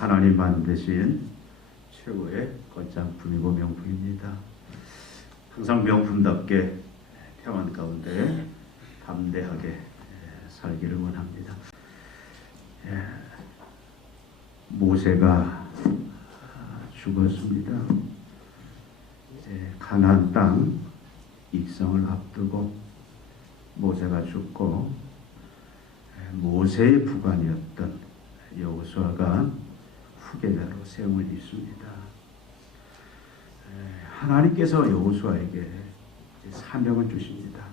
하나님 만드신 최고의 꽃장품이고 명품입니다. 항상 명품답게 평안 가운데 담대하게 살기를 원합니다. 모세가 죽었습니다. 이제 가나안 땅 입성을 앞두고 모세가 죽고 모세의 부관이었던 여호수아가 후계자로 세움을 입습니다. 하나님께서 여호수아에게 사명을 주십니다.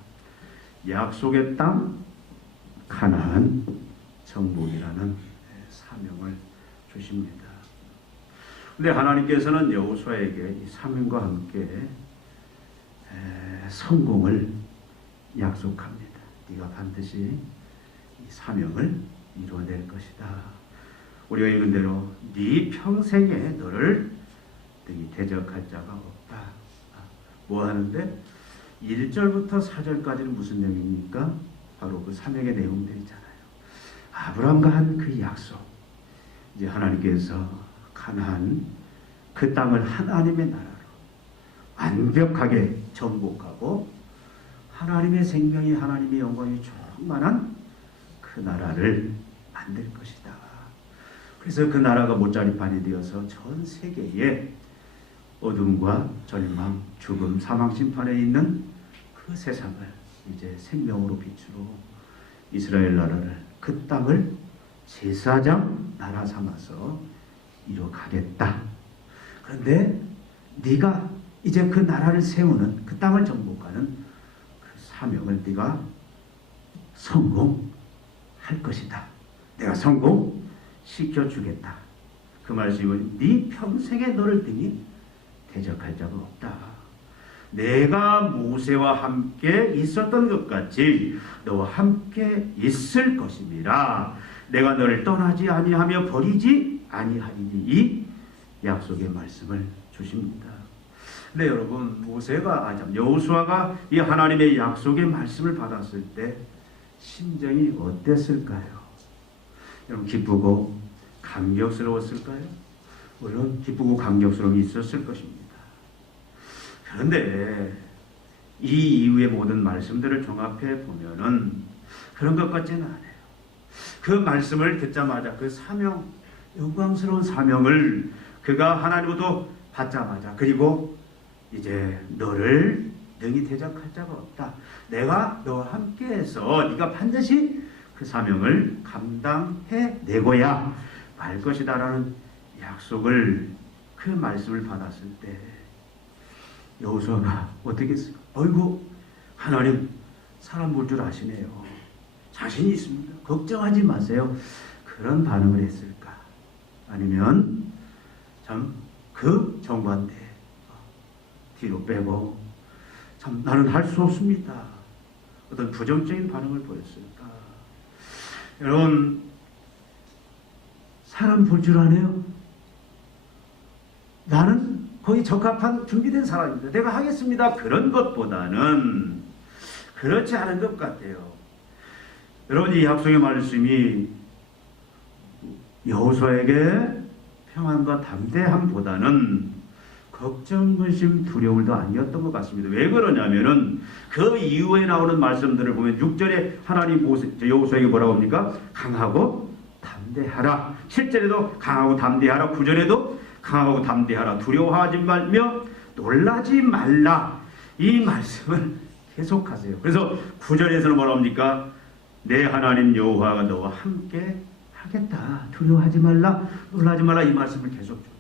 약속의 땅 가나안 정복이라는 사명을 주십니다. 근데 하나님께서는 여호수아에게 이 사명과 함께 성공을 약속합니다. 네가 반드시 이 사명을 이루어낼 것이다. 우리가 읽은 대로 네 평생에 너를 대적할 자가 없다. 뭐 하는데 1절부터 4절까지는 무슨 내용입니까? 바로 그 사명의 내용들 있잖아요. 아브라함과 한 그 약속. 이제 하나님께서 가나안 그 땅을 하나님의 나라로 완벽하게 정복하고 하나님의 생명이 하나님의 영광이 충만한 그 나라를 만들 것이다. 그래서 그 나라가 못자리판이 되어서 전 세계에 어둠과 절망, 죽음, 사망 심판에 있는 그 세상을 이제 생명으로 비추고 이스라엘 나라를 그 땅을 제사장 나라 삼아서 이뤄가겠다. 그런데 네가 이제 그 나라를 세우는 그 땅을 정복하는 그 사명을 네가 성공할 것이다. 내가 성공시켜주겠다. 그 말씀은 네 평생에 너를 등이 대적할 자가 없다. 내가 모세와 함께 있었던 것 같이 너와 함께 있을 것임이라. 내가 너를 떠나지 아니하며 버리지 아니하리니. 이 약속의 말씀을 주십니다. 근데 여러분, 여호수아가 이 하나님의 약속의 말씀을 받았을 때 심정이 어땠을까요? 여러분, 기쁘고 감격스러웠을까요? 물론 기쁘고 감격스러움이 있었을 것입니다. 그런데 이 이후의 모든 말씀들을 종합해 보면은 그런 것 같지는 않아요. 그 말씀을 듣자마자 그 사명, 영광스러운 사명을 그가 하나님으로부터 받자마자, 그리고 이제 너를 능히 대적할 자가 없다. 내가 너와 함께해서 네가 반드시 그 사명을 감당해 내고야 말 것이다라는 약속을, 그 말씀을 받았을 때 여호수아가 어떻게 했을까? 어이구, 하나님 사람 볼 줄 아시네요. 자신이 있습니다. 걱정하지 마세요. 그런 반응을 했을까? 아니면 참 그 정반대 뒤로 빼고 참 나는 할 수 없습니다. 어떤 부정적인 반응을 보였을까? 여러분, 사람 볼 줄 아네요. 나는 거의 적합한 준비된 사람입니다. 내가 하겠습니다. 그런 것보다는 그렇지 않은 것 같아요. 여러분, 이 약속의 말씀이 여호수아에게 평안과 담대함보다는 걱정, 근심, 두려움도 아니었던 것 같습니다. 왜 그러냐면은 그 이후에 나오는 말씀들을 보면 6절에 하나님 여호수아에게 뭐라고 합니까? 강하고 담대하라. 7절에도 강하고 담대하라. 9절에도 강하고 담대하라. 두려워하지 말며 놀라지 말라. 이 말씀을 계속하세요. 그래서 9절에서는 뭐라고 합니까? 내 하나님 여호와가 너와 함께 하겠다. 두려워하지 말라. 놀라지 말라. 이 말씀을 계속 줍니다.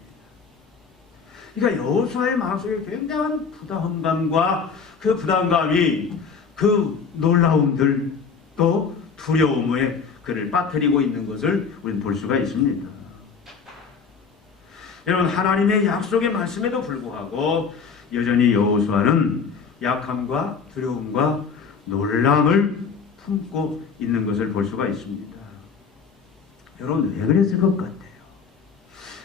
그러니까 여호수아의 마음속에 굉장한 부담감과 그 부담감이 그 놀라움들 또 두려움에 그를 빠뜨리고 있는 것을 우리는 볼 수가 있습니다. 여러분, 하나님의 약속의 말씀에도 불구하고 여전히 여호수아는 약함과 두려움과 놀람을 품고 있는 것을 볼 수가 있습니다. 여러분, 왜 그랬을 것 같아요?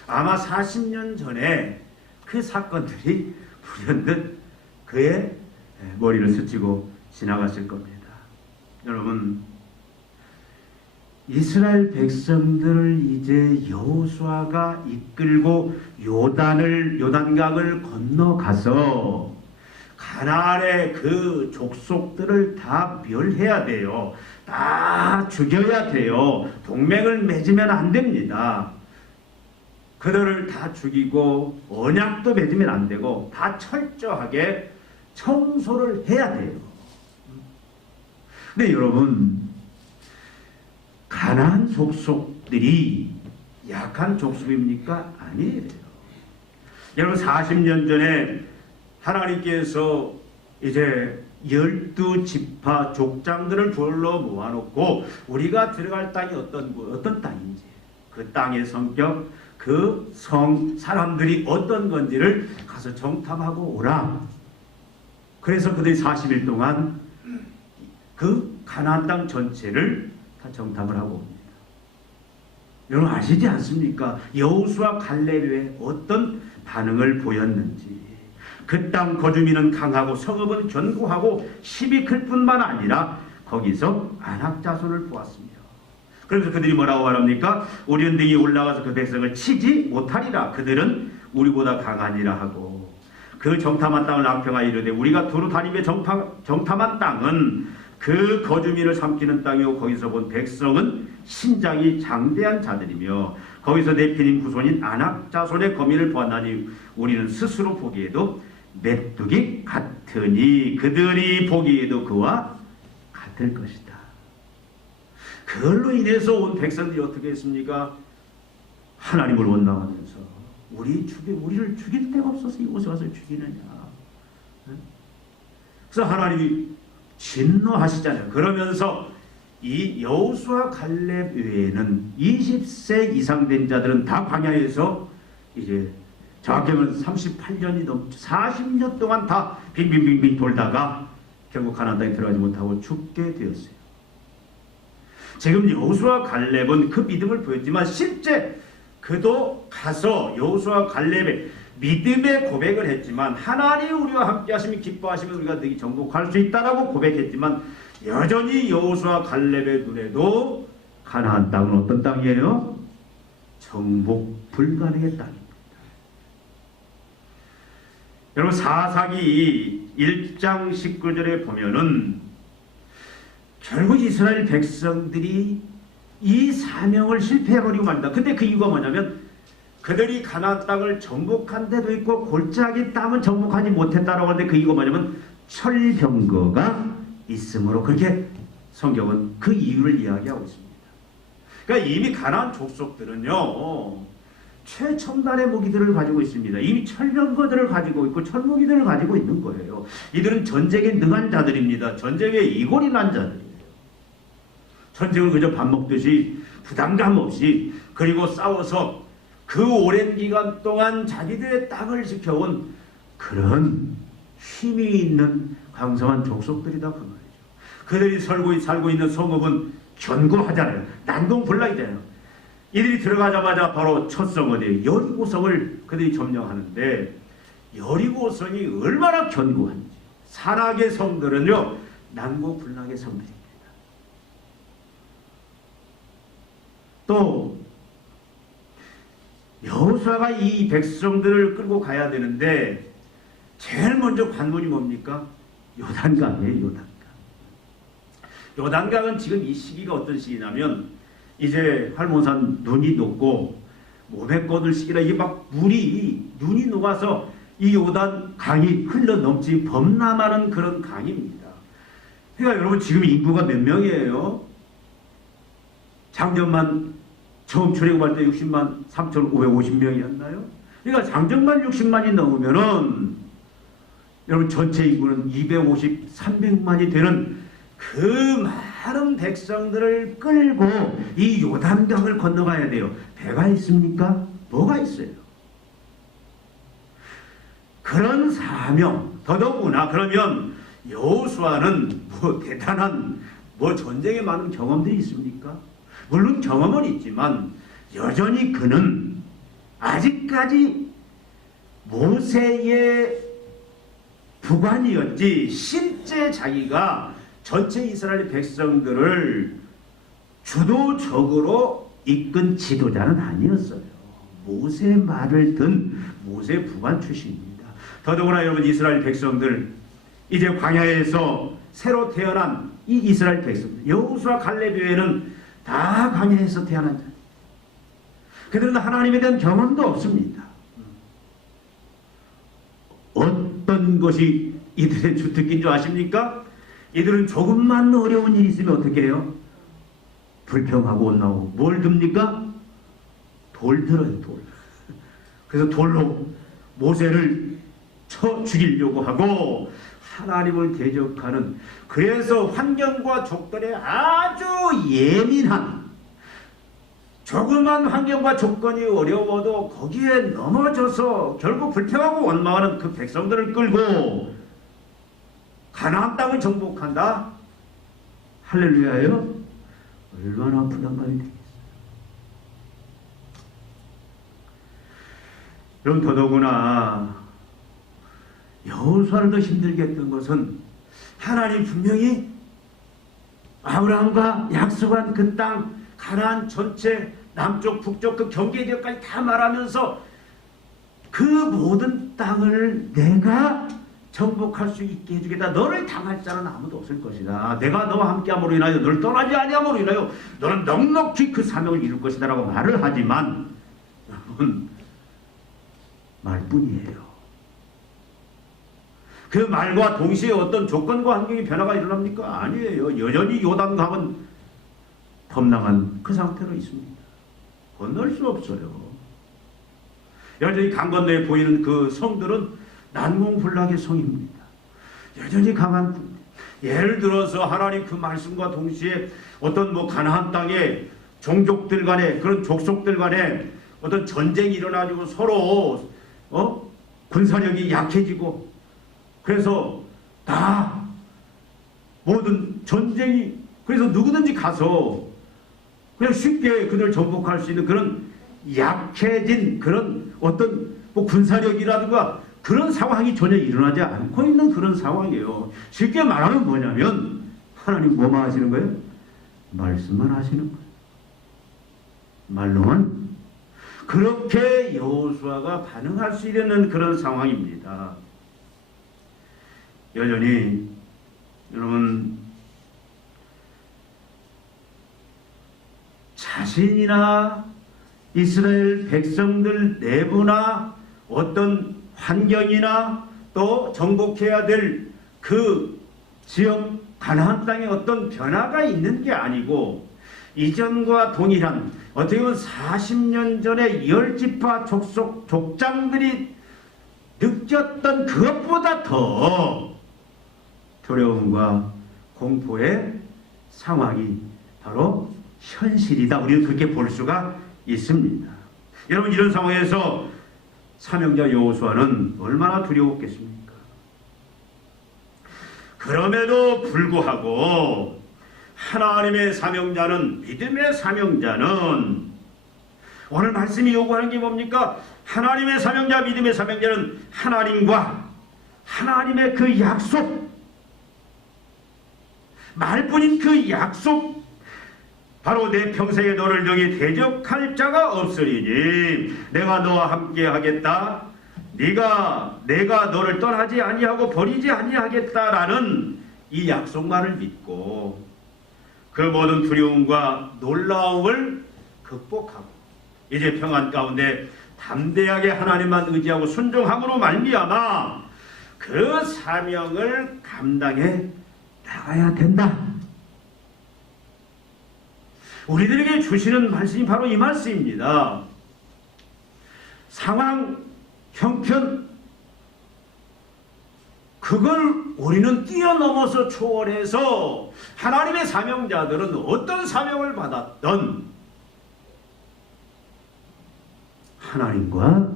아마 40년 전에 그 사건들이 불현듯 그의 머리를 스치고 지나갔을 겁니다. 여러분, 이스라엘 백성들을 이제 여호수아가 이끌고 요단강을 건너가서 가나안의 그 족속들을 다 멸해야 돼요. 다 죽여야 돼요. 동맹을 맺으면 안 됩니다. 그들을 다 죽이고 언약도 맺으면 안 되고 다 철저하게 청소를 해야 돼요. 근데 여러분, 가나안 족속들이 약한 족속입니까? 아니에요. 여러분, 40년 전에 하나님께서 이제 12지파 족장들을 불러 모아놓고 우리가 들어갈 땅이 어떤 땅인지, 그 땅의 성격, 그 사람들이 어떤 건지를 가서 정탐하고 오라. 그래서 그들이 40일 동안 그 가나안 땅 전체를 다 정탐을 하고 옵니다. 여러분 아시지 않습니까? 여호수아 갈렙의 어떤 반응을 보였는지. 그 땅 거주민은 강하고 성읍은 견고하고 집이 클 뿐만 아니라 거기서 아낙 자손을 보았습니다. 그래서 그들이 뭐라고 말합니까? 우리는 등이 올라가서 그 백성을 치지 못하리라. 그들은 우리보다 강하니라 하고, 그 정탐한 땅을 남평하여 이르되 우리가 두루 다니며 정탐한 땅은 그 거주민을 삼키는 땅이요 거기서 본 백성은 신장이 장대한 자들이며 거기서 네피림 후손인 아낙 자손의 거민을 보았나니 우리는 스스로 보기에도 메뚜기 같으니 그들이 보기에도 그와 같을 것이다. 그걸로 인해서 온 백성들이 어떻게 했습니까? 하나님을 원망하면서 우리를 죽일 데가 없어서 이곳에 와서 죽이느냐. 그래서 하나님이 진노하시잖아요. 그러면서 이 여호수아 갈렙 외에는 20세 이상 된 자들은 다 광야에서 이제 정확히 말하면 38년이 넘죠. 40년 동안 다 빙빙빙빙 돌다가 결국 가나안 땅에 들어가지 못하고 죽게 되었어요. 지금 여호수아 갈렙은 그 믿음을 보였지만 실제 그도 가서 여호수아 갈렙의 믿음의 고백을 했지만 하나님 우리와 함께 하시면 기뻐하시면 우리가 너희 정복할 수 있다라고 고백했지만 여전히 여호수아 갈렙의 눈에도 가나안 땅은 어떤 땅이에요? 정복 불가능의 땅입니다. 여러분 사사기 1장 19절에 보면은 결국 이스라엘 백성들이 이 사명을 실패해버리고 맙니다. 근데 그 이유가 뭐냐면 그들이 가나안 땅을 정복한 데도 있고 골짜기 땅은 정복하지 못했다라고 하는데 그 이유가 뭐냐면 철병거가 있으므로, 그렇게 성경은 그 이유를 이야기하고 있습니다. 그러니까 이미 가나안 족속들은요 최첨단의 무기들을 가지고 있습니다. 이미 철병거들을 가지고 있고 철무기들을 가지고 있는 거예요. 이들은 전쟁에 능한 자들입니다. 전쟁에 이골이 난 자들이에요. 전쟁을 그저 밥 먹듯이 부담감 없이, 그리고 싸워서 그 오랜 기간 동안 자기들의 땅을 지켜온 그런 힘이 있는 강성한 족속들이다 그 말이죠. 그들이 살고 있는 성읍은 견고하잖아요. 난공불락이잖아요. 이들이 들어가자마자 바로 첫 성 어디에 여리고성을 그들이 점령하는데 여리고성이 얼마나 견고한지. 산악의 성들은요 난공불락의 성들입니다. 또 여호수아가 이 백성들을 끌고 가야 되는데 제일 먼저 관문이 뭡니까? 요단강이에요. 요단강. 요단강은 지금 이 시기가 어떤 시기냐면 이제 활몬산 눈이 녹고 몸에 꽂을 시기라 이게 막 눈이 녹아서 이 요단강이 흘러 넘치 범람하는 그런 강입니다. 그러니까 여러분 지금 인구가 몇 명이에요? 작년만 처음 출애굽할 때 60만 3,550명이었나요? 그러니까 작년만 60만이 넘으면은 여러분 전체 인구는 250, 300만이 되는 그 많은 백성들을 끌고 이 요단강을 건너가야 돼요. 배가 있습니까? 뭐가 있어요? 그런 사명, 더더구나 그러면 여호수아는 뭐 대단한 전쟁에 많은 경험들이 있습니까? 물론 경험은 있지만 여전히 그는 아직까지 모세의 부관이었지 실제 자기가 전체 이스라엘 백성들을 주도적으로 이끈 지도자는 아니었어요. 모세 말을 든 모세 부관 출신입니다. 더더구나 여러분, 이스라엘 백성들, 이제 광야에서 새로 태어난 이 이스라엘 백성들, 여호수아 갈렙 외에는 다 광야에서 태어난 자. 그들은 하나님에 대한 경험도 없습니다. 어떤 것이 이들의 주특기인 줄 아십니까? 이들은 조금만 어려운 일이 있으면 어떻게 해요? 불평하고 혼나고. 뭘 듭니까? 돌 들어요, 돌. 그래서 돌로 모세를 쳐 죽이려고 하고 하나님을 대적하는, 그래서 환경과 조건에 아주 예민한, 조그만 환경과 조건이 어려워도 거기에 넘어져서 결국 불평하고 원망하는 그 백성들을 끌고 가나안 땅을 정복한다? 할렐루야요. 얼마나 아프단 말이 되겠어요. 여러분, 더더구나 여호수아를 더 힘들게 했던 것은 하나님 분명히 아브라함과 약속한 그 땅, 가나안 전체 남쪽 북쪽 그 경계 지역까지 다 말하면서 그 모든 땅을 내가 정복할 수 있게 해주겠다. 너를 당할 자는 아무도 없을 것이다. 내가 너와 함께함으로 인하여 너를 떠나지 아니함으로 인하여 너는 넉넉히 그 사명을 이룰 것이다 라고 말을 하지만 여러분, 말뿐이에요. 그 말과 동시에 어떤 조건과 환경의 변화가 일어납니까? 아니에요. 여전히 요단강은 덤낭한 그 상태로 있습니다. 건널 수 없어요. 여전히 강 건너에 보이는 그 성들은 난공불락의 성입니다. 여전히 강한 군. 예를 들어서 하나님 그 말씀과 동시에 어떤 가나안 땅에 종족들 간에, 그런 족속들 간에 어떤 전쟁이 일어나지고 서로 군사력이 약해지고, 그래서 다 모든 전쟁이, 그래서 누구든지 가서 그냥 쉽게 그들을 정복할 수 있는 그런 약해진 그런 어떤 군사력이라든가 그런 상황이 전혀 일어나지 않고 있는 그런 상황이에요. 쉽게 말하면 뭐냐면 하나님 뭐만 하시는 거예요? 말씀만 하시는 거예요. 말로만. 그렇게 여호수아가 반응할 수 있는 그런 상황입니다. 여전히 여러분, 자신이나 이스라엘 백성들 내부나 어떤 환경이나 또 정복해야 될 그 지역 가나안 땅에 어떤 변화가 있는 게 아니고, 이전과 동일한, 어떻게 보면 40년 전에 10지파 족장들이 느꼈던 그것보다 더 두려움과 공포의 상황이 바로 현실이다. 우리는 그렇게 볼 수가 있습니다. 여러분, 이런 상황에서 사명자 여호수아는 얼마나 두려웠겠습니까? 그럼에도 불구하고 하나님의 사명자는, 믿음의 사명자는, 오늘 말씀이 요구하는 게 뭡니까? 하나님의 사명자, 믿음의 사명자는 하나님과 하나님의 그 약속, 말뿐인 그 약속, 바로 내 평생에 너를 능히 대적할 자가 없으리니 내가 너와 함께 하겠다. 내가 너를 떠나지 아니하고 버리지 아니하겠다라는 이 약속만을 믿고 그 모든 두려움과 놀라움을 극복하고 이제 평안 가운데 담대하게 하나님만 의지하고 순종함으로 말미암아 그 사명을 감당해 나가야 된다. 우리들에게 주시는 말씀이 바로 이 말씀입니다. 상황, 형편, 그걸 우리는 뛰어넘어서 초월해서 하나님의 사명자들은 어떤 사명을 받았던 하나님과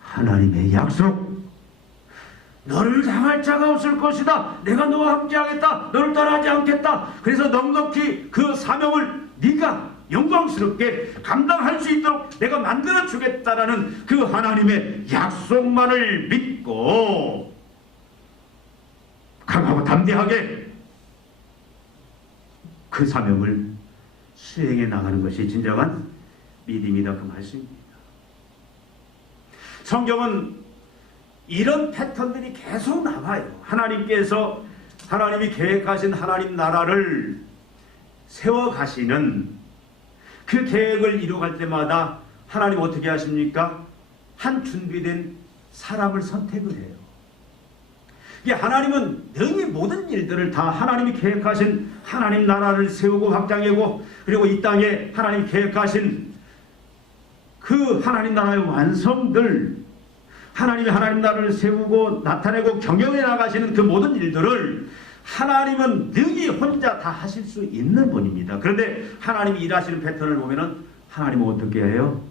하나님의 약속, 너를 당할 자가 없을 것이다. 내가 너와 함께 하겠다. 너를 떠나지 않겠다. 그래서 넉넉히 그 사명을 네가 영광스럽게 감당할 수 있도록 내가 만들어 주겠다라는 그 하나님의 약속만을 믿고 강하고 담대하게 그 사명을 수행해 나가는 것이 진정한 믿음이다, 그 말씀입니다. 성경은 이런 패턴들이 계속 나와요. 하나님이 계획하신 하나님 나라를 세워가시는 그 계획을 이루어갈 때마다 하나님 어떻게 하십니까? 한 준비된 사람을 선택을 해요. 하나님은 능히 모든 일들을 다 하나님이 계획하신 하나님 나라를 세우고 확장하고, 그리고 이 땅에 하나님이 계획하신 그 하나님 나라의 완성들, 하나님이 하나님 나라를 세우고 나타내고 경영해 나가시는 그 모든 일들을 하나님은 능히 혼자 다 하실 수 있는 분입니다. 그런데 하나님이 일하시는 패턴을 보면은 하나님은 어떻게 해요?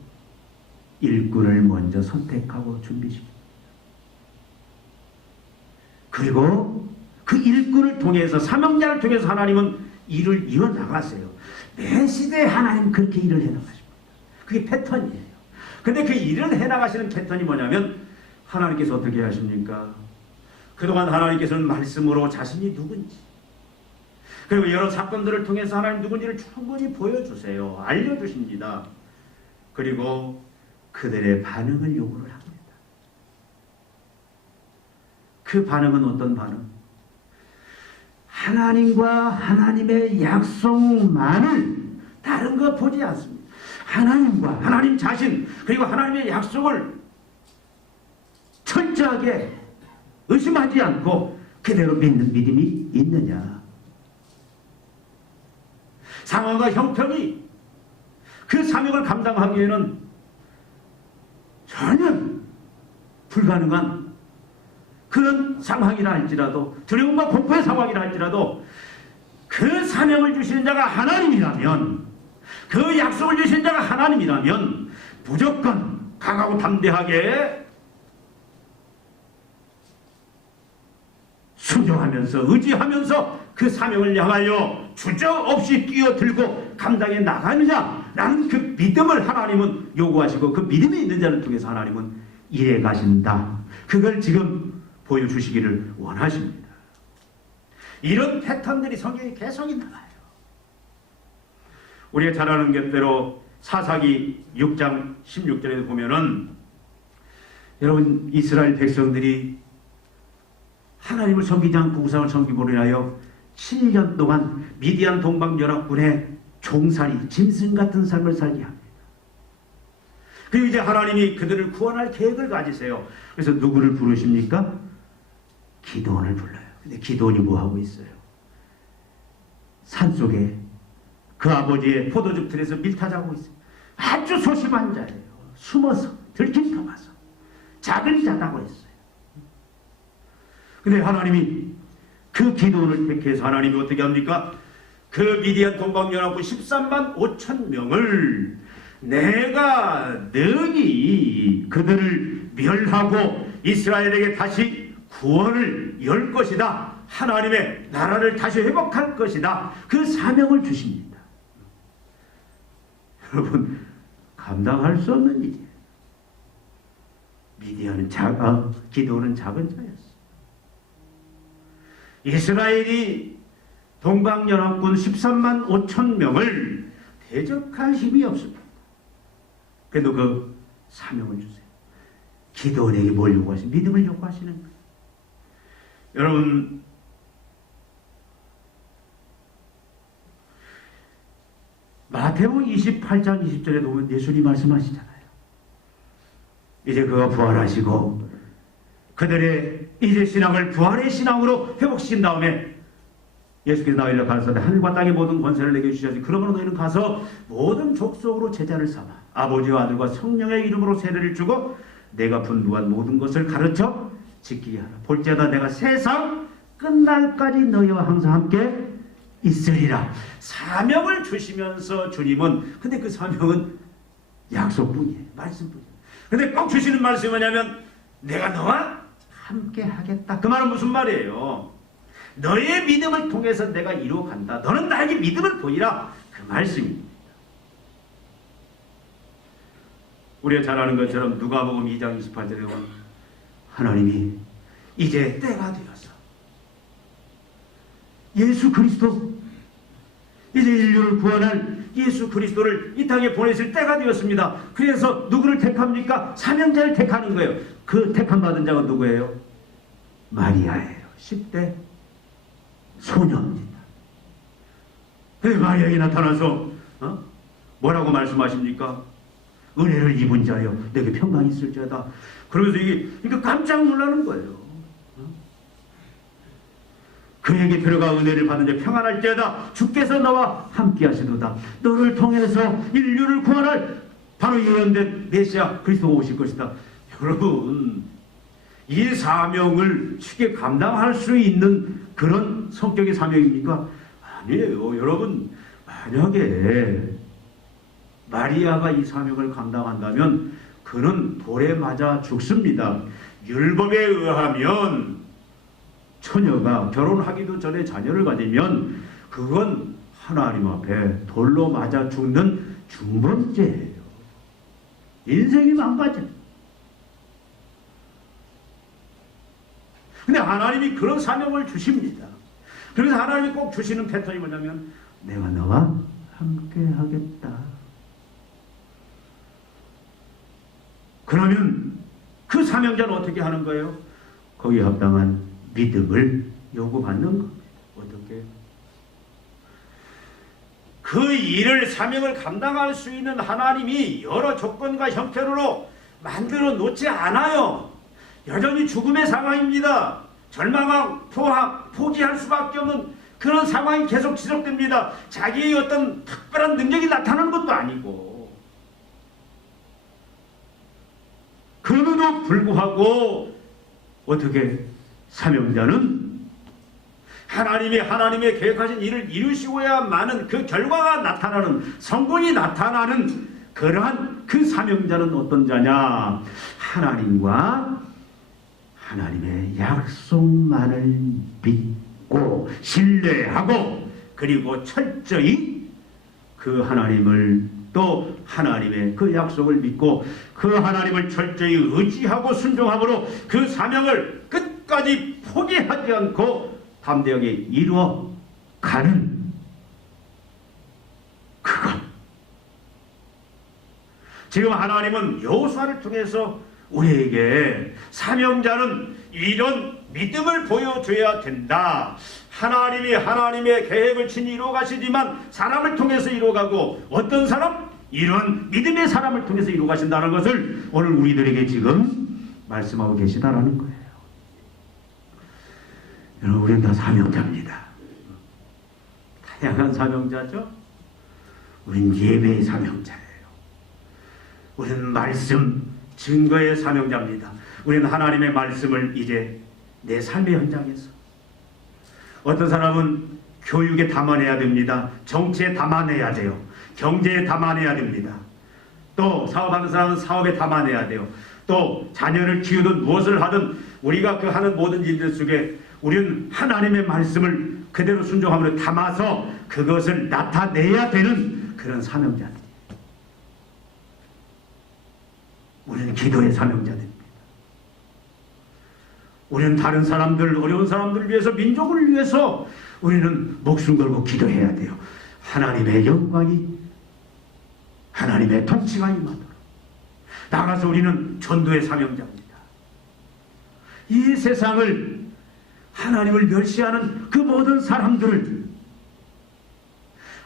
일꾼을 먼저 선택하고 준비시킵니다. 그리고 그 일꾼을 통해서, 사명자를 통해서 하나님은 일을 이어나가세요. 매 시대에 하나님 그렇게 일을 해나가십니다. 그게 패턴이에요. 근데 그 일을 해나가시는 패턴이 뭐냐면, 하나님께서 어떻게 하십니까? 그동안 하나님께서는 말씀으로 자신이 누군지, 그리고 여러 사건들을 통해서 하나님 누군지를 충분히 보여주세요. 알려주십니다. 그리고 그들의 반응을 요구를 합니다. 그 반응은 어떤 반응? 하나님과 하나님의 약속만을, 다른 거 보지 않습니다. 하나님과 하나님 자신, 그리고 하나님의 약속을 철저하게 의심하지 않고 그대로 믿는 믿음이 있느냐. 상황과 형편이 그 사명을 감당하기에는 전혀 불가능한 그런 상황이라 할지라도, 두려움과 공포의 상황이라 할지라도, 그 사명을 주시는 자가 하나님이라면, 그 약속을 주시는 자가 하나님이라면 무조건 강하고 담대하게 순종하면서, 의지하면서 그 사명을 향하여 주저없이 뛰어들고 감당해 나가느냐라는 그 믿음을 하나님은 요구하시고, 그 믿음이 있는 자를 통해서 하나님은 일해 가신다. 그걸 지금 보여주시기를 원하십니다. 이런 패턴들이 성경에 계속 나와요. 우리가 잘 아는 것대로 사사기 6장 16절에 보면은, 여러분, 이스라엘 백성들이 하나님을 섬기지 않고 우상을 섬기므로 인하여 7년 동안 미디안 동방연합군의 종살이, 짐승 같은 삶을 살게 합니다. 그리고 이제 하나님이 그들을 구원할 계획을 가지세요. 그래서 누구를 부르십니까? 기드온을 불러요. 근데 기드온이 뭐하고 있어요? 산속에 그 아버지의 포도즙 들에서 밀타자고 있어요. 아주 소심한 자예요. 숨어서 들킬까봐서 작은 자다고 했어요. 근데 하나님이 그 기도를 택해서 하나님이 어떻게 합니까? 그 미디안 동방연합군 13만 5천 명을 내가 능히 그들을 멸하고 이스라엘에게 다시 구원을 열 것이다. 하나님의 나라를 다시 회복할 것이다. 그 사명을 주십니다. 여러분, 감당할 수 없는 일이에요. 미디안은 기도는 작은 자였어요. 이스라엘이 동방연합군 13만 5천 명을 대적할 힘이 없습니다. 그래도 그 사명을 주세요. 기도원에게 뭘 요구하시는? 믿음을 요구하시는 거예요. 여러분, 마태복음 28장 20절에 보면 예수님 말씀하시잖아요. 이제 그가 부활하시고 그들의 이제 신앙을 부활의 신앙으로 회복시킨 다음에 예수께서 나와 가르치되 하늘과 땅의 모든 권세를 내게 주시니 그러므로 너희는 가서 모든 족속으로 제자를 삼아 아버지와 아들과 성령의 이름으로 세례를 주고 내가 분부한 모든 것을 가르쳐 지키게 하라. 볼지어다 내가 세상 끝날까지 너희와 항상 함께 있으리라. 사명을 주시면서 주님은, 근데 그 사명은 약속뿐이에요. 말씀뿐이에요. 근데 꼭 주시는 말씀이 뭐냐면 내가 너와 함께 하겠다. 그 말은 무슨 말이에요? 너의 믿음을 통해서 내가 이루어간다. 너는 나에게 믿음을 보이라. 그 말씀입니다. 우리가 잘 아는 것처럼 누가복음 2장 28절에 보면 하나님이 이제 때가 되어서 예수 그리스도, 이제 인류를 구원할 예수 그리스도를 이 땅에 보내실 때가 되었습니다. 그래서 누구를 택합니까? 사명자를 택하는 거예요. 그 택함 받은 자가 누구예요? 마리아예요. 10대 소녀입니다. 근데 마리아에 나타나서 뭐라고 말씀하십니까? 은혜를 입은 자여 내게 평강이 있을지어다. 그러면서 이게 깜짝 놀라는 거예요. 그에게 들어가 은혜를 받은 자 평안할지어다. 주께서 너와 함께 하시도다. 너를 통해서 인류를 구원할 바로 예언된 메시아 그리스도가 오실 것이다. 여러분, 이 사명을 쉽게 감당할 수 있는 그런 성격의 사명입니까? 아니에요. 여러분, 만약에 마리아가 이 사명을 감당한다면 그는 돌에 맞아 죽습니다. 율법에 의하면 처녀가 결혼하기도 전에 자녀를 가지면 그건 하나님 앞에 돌로 맞아 죽는 중범죄예요. 인생이 망가져. 근데 하나님이 그런 사명을 주십니다. 그래서 하나님이 꼭 주시는 패턴이 뭐냐면 내가 너와 함께 하겠다. 그러면 그 사명자는 어떻게 하는 거예요? 거기에 합당한 믿음을 요구받는 겁니다. 어떻게? 그 일을 사명을 감당할 수 있는 하나님이 여러 조건과 형태로 만들어 놓지 않아요. 여전히 죽음의 상황입니다. 절망하고 포기할 수밖에 없는 그런 상황이 계속 지속됩니다. 자기의 어떤 특별한 능력이 나타나는 것도 아니고. 그럼에도 불구하고 어떻게 사명자는 하나님의 계획하신 일을 이루시고야만은 그 결과가 나타나는, 성공이 나타나는 그러한 그 사명자는 어떤 자냐? 하나님의 약속만을 믿고 신뢰하고 그리고 철저히 그 하나님을 또 하나님의 그 약속을 믿고 그 하나님을 철저히 의지하고 순종함으로 그 사명을 끝까지 포기하지 않고 담대하게 이루어가는 그것. 지금 하나님은 여호수아를 통해서 우리에게 사명자는 이런 믿음을 보여줘야 된다. 하나님이 하나님의 계획을 친히 이루어가시지만 사람을 통해서 이루어가고 어떤 사람? 이런 믿음의 사람을 통해서 이루어가신다는 것을 오늘 우리들에게 지금 말씀하고 계시다라는 거예요. 여러분, 우리는 다 사명자입니다. 다양한 사명자죠. 우리는 예배의 사명자예요. 우리는 말씀, 증거의 사명자입니다. 우리는 하나님의 말씀을 이제 내 삶의 현장에서, 어떤 사람은 교육에 담아내야 됩니다. 정치에 담아내야 돼요. 경제에 담아내야 됩니다. 또 사업하는 사람은 사업에 담아내야 돼요. 또 자녀를 키우든 무엇을 하든 우리가 그 하는 모든 일들 속에 우리는 하나님의 말씀을 그대로 순종함으로 담아서 그것을 나타내야 되는 그런 사명자입니다. 우리는 기도의 사명자입니다. 우리는 다른 사람들, 어려운 사람들을 위해서, 민족을 위해서 우리는 목숨 걸고 기도해야 돼요. 하나님의 영광이, 하나님의 통치가 임하도록. 나가서 우리는 전도의 사명자입니다. 이 세상을, 하나님을 멸시하는 그 모든 사람들을,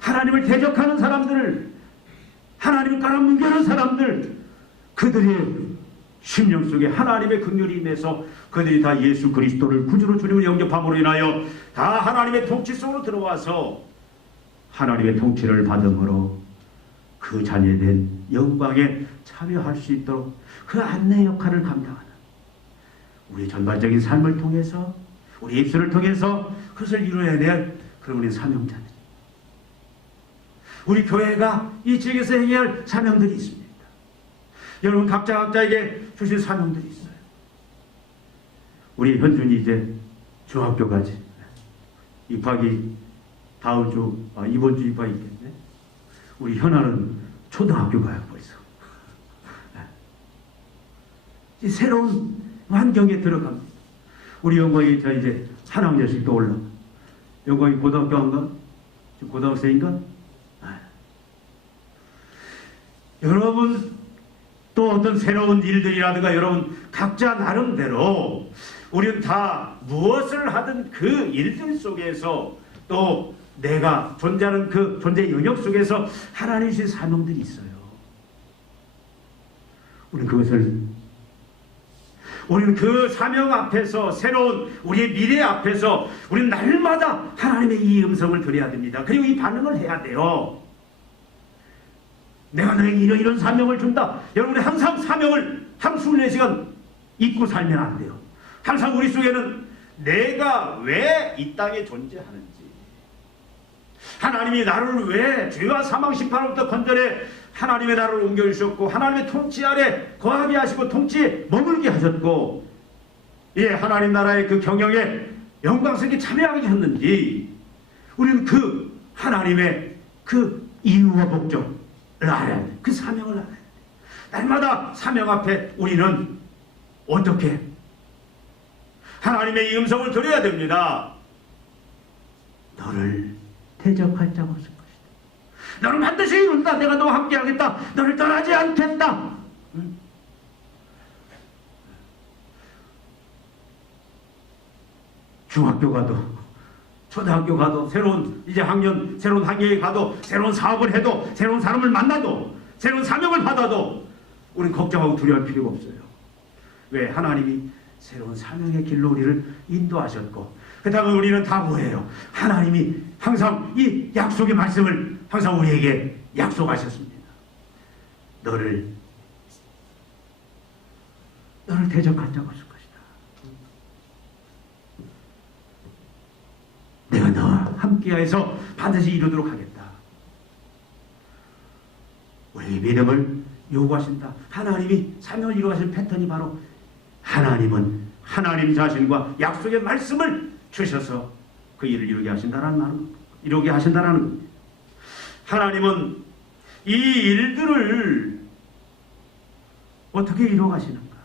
하나님을 대적하는 사람들을, 하나님을 깔아뭉개는 사람들, 그들의 심령 속에 하나님의 긍휼이 임해서 그들이 다 예수 그리스도를 구주로 주님을 영접함으로 인하여 다 하나님의 통치 속으로 들어와서 하나님의 통치를 받음으로 그 자녀된 영광에 참여할 수 있도록 그 안내 역할을 감당하는 우리 전반적인 삶을 통해서, 우리 입술을 통해서 그것을 이루어야 될 그런 우리 사명자들. 우리 교회가 이 지역에서 행해야 할 사명들이 있습니다. 여러분 각자에게 주신 사명들이 있어요. 우리 현준이 이제 중학교까지 입학이 이번 주 입학이 있겠네. 우리 현아는 초등학교 가요 벌써. 이 새로운 환경에 들어갑니다. 우리 영광이 이제 한 학년씩 또 올라. 영광이 고등학교 안 가? 지금 고등학생인가? 여러분 또 어떤 새로운 일들이라든가 여러분 각자 나름대로 우리는 다 무엇을 하든 그 일들 속에서 또 내가 존재하는 그 존재 영역 속에서 하나님 주신 사명들이 있어요. 우리는 그 사명 앞에서 새로운 우리의 미래 앞에서 우리는 날마다 하나님의 이 음성을 들어야 됩니다. 그리고 이 반응을 해야 돼요. 내가 너에게 이런 사명을 준다. 여러분이 항상 사명을 한 24시간 잊고 살면 안 돼요. 항상 우리 속에는 내가 왜 이 땅에 존재하는지, 하나님이 나를 왜 죄와 사망 심판으로부터 건져내 하나님의 나라를 옮겨주셨고 하나님의 통치 아래 거하게 하시고 통치에 머물게 하셨고, 예, 하나님 나라의 그 경영에 영광스럽게 참여하게 하셨는지, 우리는 그 하나님의 그 이유와 목적을 알아야 돼. 그 사명을 알아야 돼. 날마다 사명 앞에 우리는 어떻게 하나님의 이 음성을 들어야 됩니다. 너를 대적할 자가 없을 것이다. 너는 반드시 이룬다. 내가 너와 함께 하겠다. 너를 떠나지 않겠다. 중학교 가도 초등학교 가도 새로운 이제 학년 새로운 학년에 가도 새로운 사업을 해도 새로운 사람을 만나도 새로운 사명을 받아도 우리는 걱정하고 두려워할 필요가 없어요. 왜? 하나님이 새로운 사명의 길로 우리를 인도하셨고, 그 다음에 우리는 다 뭐예요? 하나님이 항상 이 약속의 말씀을 항상 우리에게 약속하셨습니다. 너를 대적할 자가 없을 것이다. 내가 너와 함께하여서 반드시 이루도록 하겠다. 우리의 믿음을 요구하신다. 하나님이 사명을 이루어가실 패턴이 바로 하나님은 하나님 자신과 약속의 말씀을 주셔서 그 일을 이루게 하신다라는 말은, 이루게 하신다라는 겁니다. 하나님은 이 일들을 어떻게 이루어가시는가?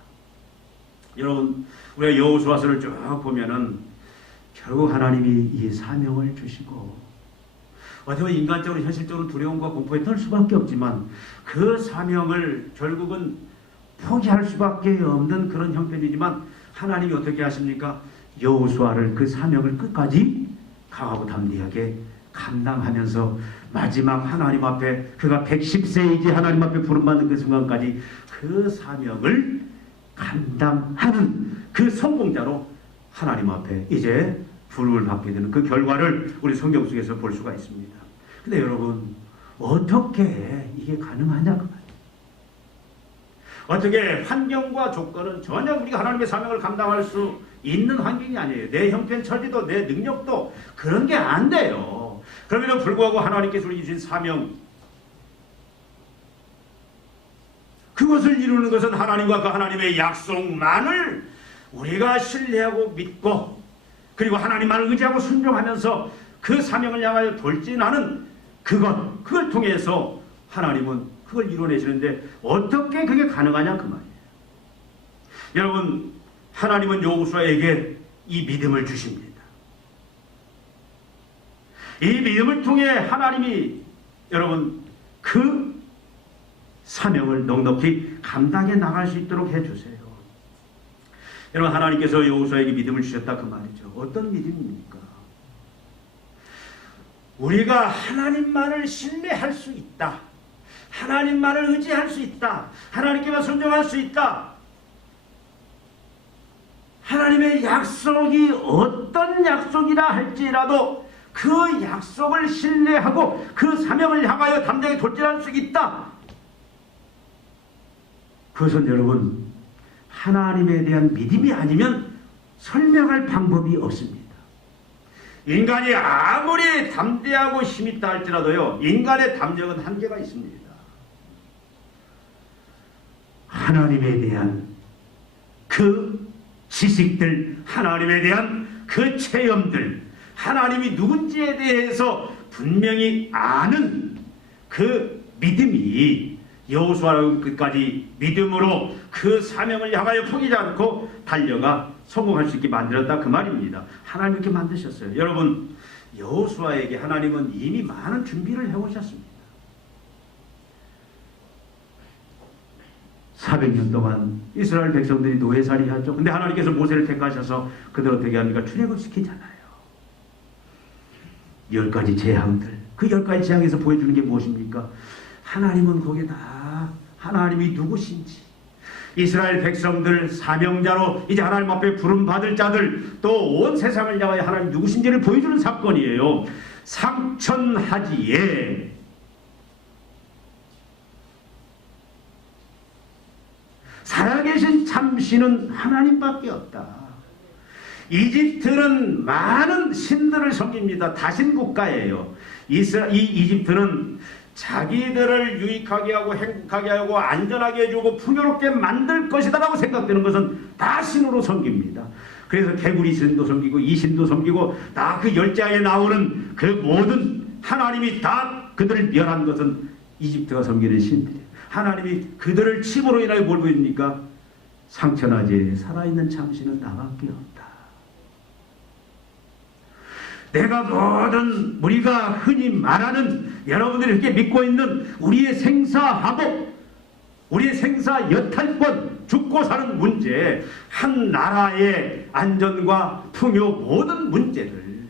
여러분, 우리가 여호수아서를 쭉 보면은 결국 하나님이 이 사명을 주시고, 어떻게 보면 인간적으로 현실적으로 두려움과 공포에 떨 수밖에 없지만 그 사명을 결국은 포기할 수밖에 없는 그런 형편이지만 하나님이 어떻게 하십니까? 여호수아를 그 사명을 끝까지 강하고 담대하게 감당하면서 마지막 하나님 앞에 그가 110세이지 하나님 앞에 부름받는 그 순간까지 그 사명을 감당하는 그 성공자로 하나님 앞에 이제 부름을 받게 되는 그 결과를 우리 성경 속에서 볼 수가 있습니다. 근데 여러분, 어떻게 이게 가능하냐 그 말이에요. 어떻게 환경과 조건은 전혀 우리가 하나님의 사명을 감당할 수 있는 환경이 아니에요. 내 형편 처지도 내 능력도 그런 게 안 돼요. 그럼에도 불구하고 하나님께서 우리 주신 사명, 그것을 이루는 것은 하나님과 그 하나님의 약속만을 우리가 신뢰하고 믿고, 그리고 하나님만을 의지하고 순종하면서 그 사명을 향하여 돌진하는 그걸 통해서 하나님은 그걸 이루어내시는데 어떻게 그게 가능하냐 그 말이에요. 여러분, 하나님은 여호수아에게 이 믿음을 주십니다. 이 믿음을 통해 하나님이 여러분 그 사명을 넉넉히 감당해 나갈 수 있도록 해주세요. 여러분, 하나님께서 여호수아에게 믿음을 주셨다 그 말이죠. 어떤 믿음입니까? 우리가 하나님만을 신뢰할 수 있다. 하나님만을 의지할 수 있다. 하나님께만 순종할 수 있다. 하나님의 약속이 어떤 약속이라 할지라도 그 약속을 신뢰하고 그 사명을 향하여 담대하게 돌진할 수 있다. 그것은 여러분, 하나님에 대한 믿음이 아니면 설명할 방법이 없습니다. 인간이 아무리 담대하고 힘있다 할지라도요, 인간의 담력은 한계가 있습니다. 하나님에 대한 그 지식들, 하나님에 대한 그 체험들, 하나님이 누군지에 대해서 분명히 아는 그 믿음이 여호수아는 끝까지 믿음으로 그 사명을 향하여 포기하지 않고 달려가 성공할 수 있게 만들었다 그 말입니다. 하나님 이렇게 만드셨어요. 여러분, 여호수아에게 하나님은 이미 많은 준비를 해오셨습니다. 400년 동안 이스라엘 백성들이 노예살이 하죠. 근데 하나님께서 모세를 택하셔서 그들 어떻게 합니까? 출애굽시키잖아요. 10가지 재앙들. 그 10가지 재앙에서 보여주는 게 무엇입니까? 하나님은 거기다 하나님이 누구신지, 이스라엘 백성들 사명자로 이제 하나님 앞에 부름받을 자들, 또 온 세상을 향하여 하나님 누구신지를 보여주는 사건이에요. 상천하지에 살아계신 참신은 하나님밖에 없다. 이집트는 많은 신들을 섬깁니다. 다신 국가예요. 이 이집트는 자기들을 유익하게 하고 행복하게 하고 안전하게 해주고 풍요롭게 만들 것이다 라고 생각되는 것은 다 신으로 섬깁니다. 그래서 개구리 신도 섬기고 이 신도 섬기고 다 그 열자에 나오는 그 모든 하나님이 다 그들을 멸한 것은 이집트가 섬기는 신들이에요. 하나님이 그들을 침으로 인하여 뭘 보입니까? 상천하지에 살아있는 참신은 나밖에 없다. 내가 모든 우리가 흔히 말하는 여러분들이 이렇게 믿고 있는 우리의 생사화복, 우리의 생사 여탈권, 죽고 사는 문제, 한 나라의 안전과 풍요 모든 문제를,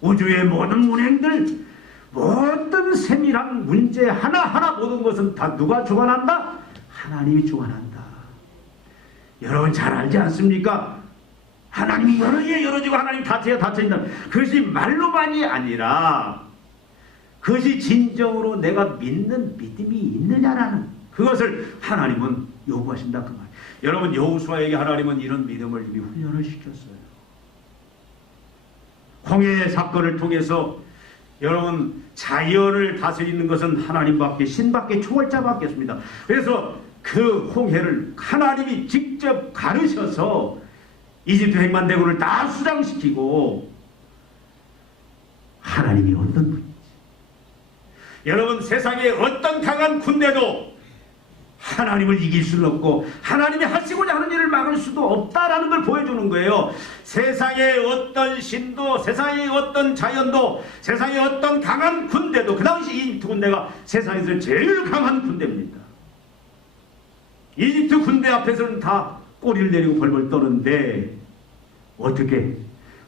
우주의 모든 운행들, 모든 세밀한 문제 하나하나 모든 것은 다 누가 주관한다? 하나님이 주관한다. 여러분 잘 알지 않습니까? 하나님이 열어야 열어지고 하나님 닫혀야 닫혀진다. 그것이 말로만이 아니라 그것이 진정으로 내가 믿는 믿음이 있느냐라는 그것을 하나님은 요구하신다 그 말. 여러분 여호수아에게 하나님은 이런 믿음을 이미 훈련을 시켰어요. 홍해 사건을 통해서 여러분 자연을 다스리는 것은 하나님밖에 신밖에 초월자밖에 없습니다. 그래서 그 홍해를 하나님이 직접 가르셔서 이집트 백만대군을 다 수장시키고 하나님이 어떤 분인지, 여러분 세상에 어떤 강한 군대도 하나님을 이길 수는 없고 하나님이 하시고자 하는 일을 막을 수도 없다라는 걸 보여주는 거예요. 세상의 어떤 신도, 세상의 어떤 자연도, 세상의 어떤 강한 군대도, 그 당시 이집트 군대가 세상에서 제일 강한 군대입니다. 이집트 군대 앞에서는 다 꼬리를 내리고 벌벌 떠는데 어떻게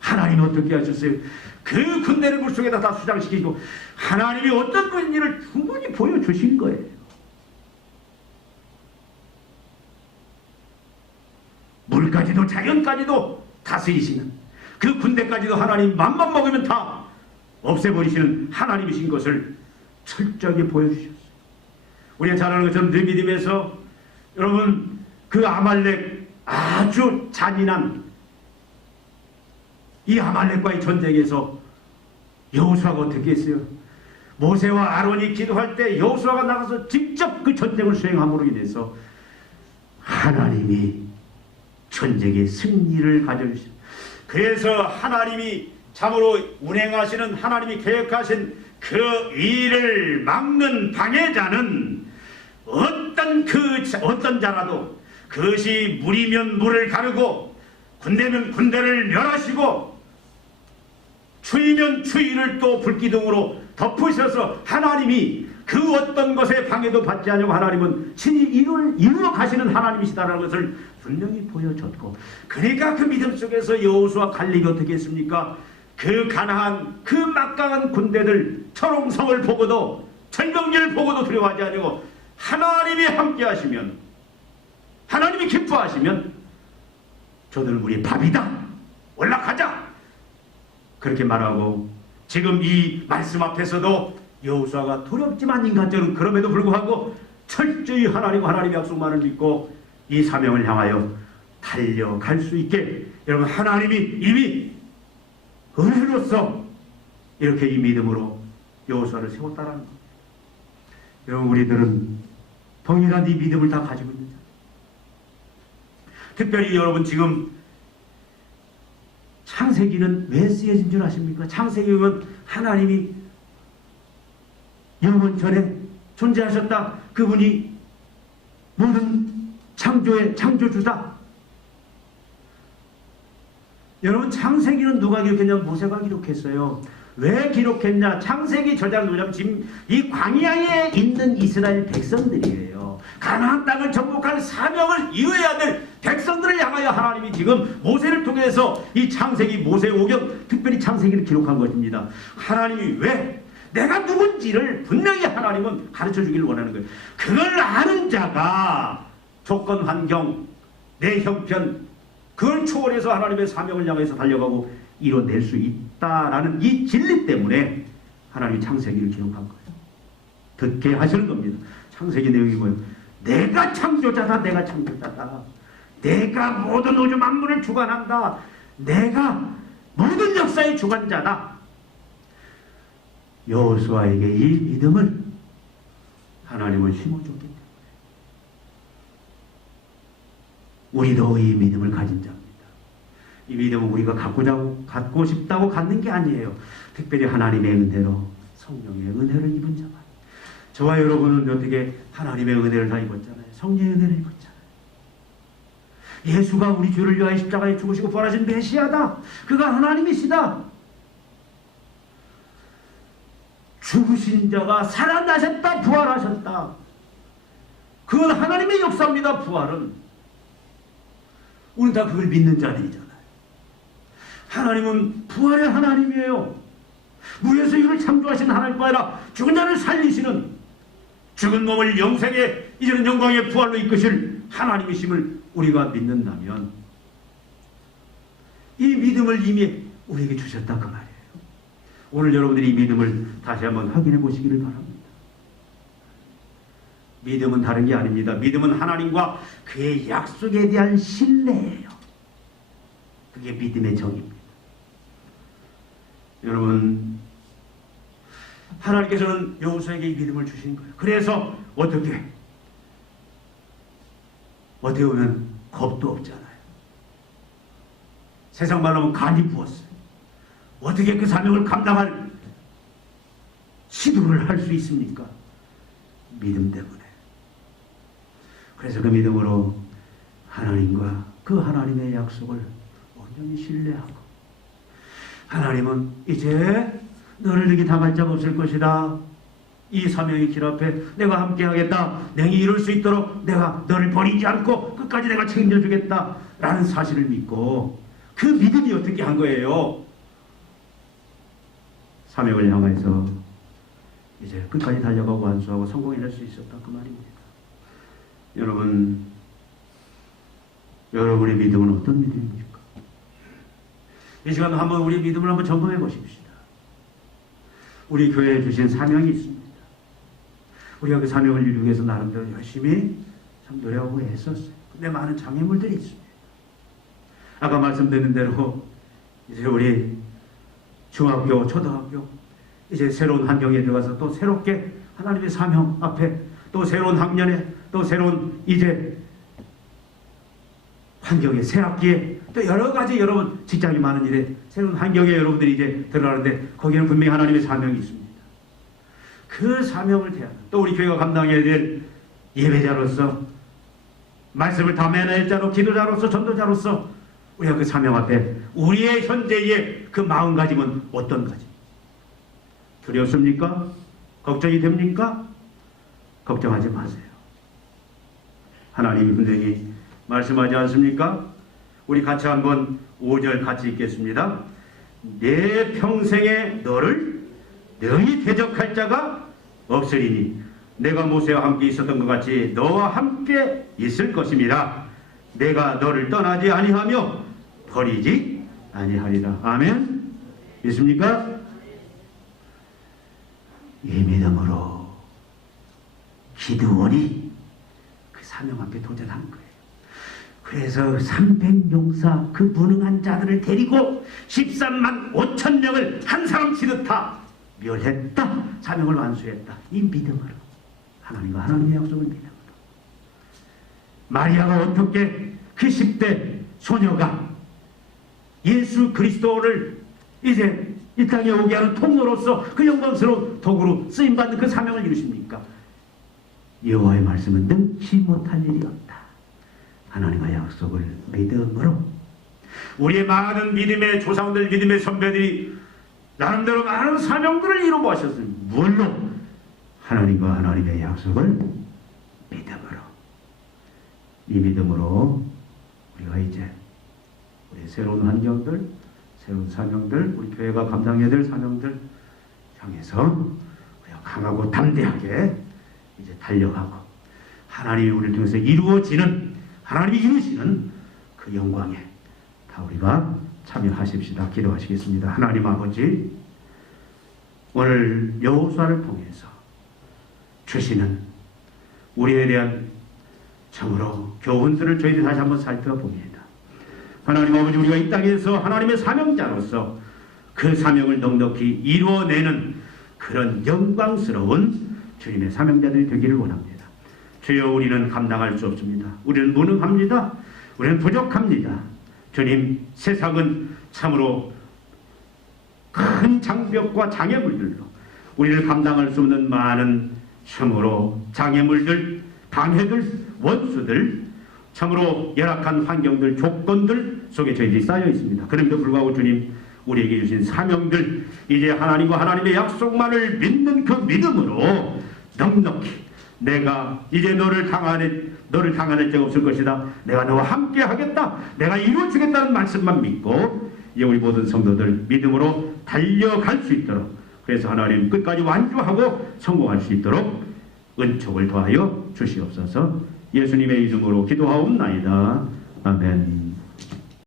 하나님이 어떻게 하셨어요? 그 군대를 물속에다 다 수장시키고 하나님이 어떤 분인지를 충분히 보여주신 거예요. 물까지도 자연까지도 다스리시는, 그 군대까지도 하나님 맘만 먹으면 다 없애버리시는 하나님이신 것을 철저하게 보여주셨어요. 우리가 잘 아는 것처럼 늘 믿음에서 여러분 그 아말렉 아주 잔인한 이 아말렉과의 전쟁에서 여호수아가 어떻게 했어요? 모세와 아론이 기도할 때 여호수아가 나가서 직접 그 전쟁을 수행함으로 인해서 하나님이 전쟁의 승리를 가져주신, 그래서 하나님이 참으로 운행하시는, 하나님이 계획하신 그 일을 막는 방해자는 어떤 자라도 그것이 물이면 물을 가르고 군대면 군대를 멸하시고 추위면 추위를 또 불기둥으로 덮으셔서 하나님이 그 어떤 것에 방해도 받지 않으려고 하나님은 친히 이루어 가시는 하나님이시다라는 것을 분명히 보여줬고, 그러니까 그 믿음 속에서 여호수아 갈렙이 어떻게 했습니까? 그 가나안 그 막강한 군대들 철옹성을 보고도 철병기를 보고도 두려워하지 않고 하나님이 함께 하시면, 하나님이 기뻐하시면 저들은 우리 밥이다, 올라가자, 그렇게 말하고, 지금 이 말씀 앞에서도 여호수아가 두렵지만 인간적으로 그럼에도 불구하고 철저히 하나님과 하나님의 약속만을 믿고 이 사명을 향하여 달려갈 수 있게, 여러분 하나님이 이미 은혜로서 이렇게 이 믿음으로 여호수아를 세웠다라는 겁니다. 여러분 우리들은 동일한 이 믿음을 다 가지고 있는 자. 특별히 여러분 지금 창세기는 왜 쓰여진 줄 아십니까? 창세기는 하나님이 영원 전에 존재하셨다. 그분이 모든 창조의 창조주다. 여러분 창세기는 누가 기록했냐면 모세가 기록했어요. 왜 기록했냐? 창세기 저자를 보자면 지금 이 광야에 있는 이스라엘 백성들이에요. 가나안 땅을 정복할 사명을 이루어야 될 백성들을 향하여 하나님이 지금 모세를 통해서 이 창세기 모세오경 특별히 창세기를 기록한 것입니다. 하나님이 왜 내가 누군지를 분명히 하나님은 가르쳐 주기를 원하는 거예요. 그걸 아는 자가 조건, 환경, 내 형편 그걸 초월해서 하나님의 사명을 향해서 달려가고 이뤄낼 수 있다라는 이 진리 때문에 하나님이 창세기를 기록한 거예요. 듣게 하시는 겁니다. 창세기 내용이 뭐예요? 내가 창조자다. 내가 창조자다. 내가 모든 우주 만물을 주관한다. 내가 모든 역사의 주관자다. 여호수아에게 이 믿음을 하나님은 심어줬기 때문에 우리도 이 믿음을 가진 자입니다. 이 믿음은 우리가 갖고 싶다고 갖는 게 아니에요. 특별히 하나님의 은혜로 성령의 은혜를 입은 자만. 저와 여러분은 어떻게 하나님의 은혜를 다 입었잖아요. 성령의 은혜를 입었잖아요. 예수가 우리 죄를 위하여 십자가에 죽으시고 부활하신 메시아다. 그가 하나님이시다. 죽으신 자가 살아나셨다. 부활하셨다. 그건 하나님의 역사입니다. 부활은. 우리는 다 그걸 믿는 자들이잖아요. 하나님은 부활의 하나님이에요. 무에서 유를 창조하신 하나님뿐 아니라 죽은 자를 살리시는, 죽은 몸을 영생에 이제는 영광의 부활로 이끄실 하나님이심을 우리가 믿는다면 이 믿음을 이미 우리에게 주셨다 그 말이에요. 오늘 여러분들이 이 믿음을 다시 한번 확인해 보시기를 바랍니다. 믿음은 다른 게 아닙니다. 믿음은 하나님과 그의 약속에 대한 신뢰예요. 그게 믿음의 정의입니다. 여러분, 하나님께서는 여호수아에게 이 믿음을 주신 거예요. 그래서 어떻게 보면 겁도 없잖아요. 세상 말로 하면 간이 부었어요. 어떻게 그 사명을 감당할 시도를 할 수 있습니까? 믿음 때문에. 그래서 그 믿음으로 하나님과 그 하나님의 약속을 온전히 신뢰하고, 하나님은 이제 너를 내게 당할 자가 없을 것이다. 이 사명의 길 앞에 내가 함께 하겠다. 능히 이룰 수 있도록 내가 너를 버리지 않고 끝까지 내가 책임져주겠다 라는 사실을 믿고, 그 믿음이 어떻게 한 거예요? 사명을 향해서 이제 끝까지 달려가고 완수하고 성공해낼 수 있었다 그 말입니다. 여러분, 여러분의 믿음은 어떤 믿음입니까? 이 시간 한번 우리 믿음을 한번 점검해 보십시다. 우리 교회에 주신 사명이 있습니다. 우리가 그 사명을 이루기 위해서 나름대로 열심히 참 노력하고 애썼어요. 근데 많은 장애물들이 있습니다. 아까 말씀드린 대로 이제 우리 중학교, 초등학교 이제 새로운 환경에 들어가서 또 새롭게 하나님의 사명 앞에 또 새로운 학년에 또 새로운 이제 환경에 새 학기에 또 여러 가지 여러분 직장이 많은 일에 새로운 환경에 여러분들이 이제 들어가는데 거기는 분명히 하나님의 사명이 있습니다. 그 사명을 대하는 또 우리 교회가 감당해야 될 예배자로서 말씀을 담아낼 자로 기도자로서 전도자로서 우리가 그 사명 앞에 우리의 현재의 그 마음가짐은 어떤 가짐? 두렵습니까? 걱정이 됩니까? 걱정하지 마세요. 하나님이 분명히 말씀하지 않습니까? 우리 같이 한번 5절 같이 읽겠습니다. 내 평생에 너를 능히 대적할 자가 없으리니 내가 모세와 함께 있었던 것 같이 너와 함께 있을 것입니다. 내가 너를 떠나지 아니하며 버리지 아니하리라. 아멘. 믿습니까? 이 믿음으로 기드온이 그 사명 앞에 도전한 거예요. 그래서 300용사 그 무능한 자들을 데리고 13만 5천 명을 한 사람 치듯다 멸했다. 사명을 완수했다. 이 믿음으로 하나님과 하나님의 약속을 믿음으로 마리아가 어떻게 그 10대 소녀가 예수 그리스도를 이제 이 땅에 오게 하는 통로로서 그 영광스러운 도구로 쓰임받는 그 사명을 이루십니까? 여호와의 말씀은 능치 못할 일이 없다. 하나님의 약속을 믿음으로 우리의 많은 믿음의 조상들, 믿음의 선배들이 나름대로 많은 사명들을 이루어보셨습니다. 물론 하나님과 하나님의 약속을 믿음으로, 이 믿음으로 우리가 이제 우리 새로운 환경들, 새로운 사명들, 우리 교회가 감당해야 될 사명들 향해서 우리가 강하고 담대하게 이제 달려가고 하나님이 우리를 통해서 이루어지는, 하나님이 이루시는 그 영광에 다 우리가 참여하십시다. 기도하시겠습니다. 하나님 아버지, 오늘 여호수아를 통해서 주시는 우리에 대한 참으로 교훈들을 저희들이 다시 한번 살펴봅니다. 하나님 아버지, 우리가 이 땅에서 하나님의 사명자로서 그 사명을 넉넉히 이루어내는 그런 영광스러운 주님의 사명자들이 되기를 원합니다. 주여, 우리는 감당할 수 없습니다. 우리는 무능합니다. 우리는 부족합니다. 주님, 세상은 참으로 큰 장벽과 장애물들로 우리를 감당할 수 없는 많은 참으로 장애물들, 방해들, 원수들, 참으로 열악한 환경들, 조건들 속에 저희들이 쌓여 있습니다. 그럼에도 불구하고 주님, 우리에게 주신 사명들, 이제 하나님과 하나님의 약속만을 믿는 그 믿음으로 넉넉히 내가 이제 너를 당하는 적 없을 것이다. 내가 너와 함께 하겠다. 내가 이루어주겠다는 말씀만 믿고 이제 우리 모든 성도들 믿음으로 달려갈 수 있도록, 그래서 하나님 끝까지 완주하고 성공할 수 있도록 은총을 더하여 주시옵소서. 예수님의 이름으로 기도하옵나이다. 아멘.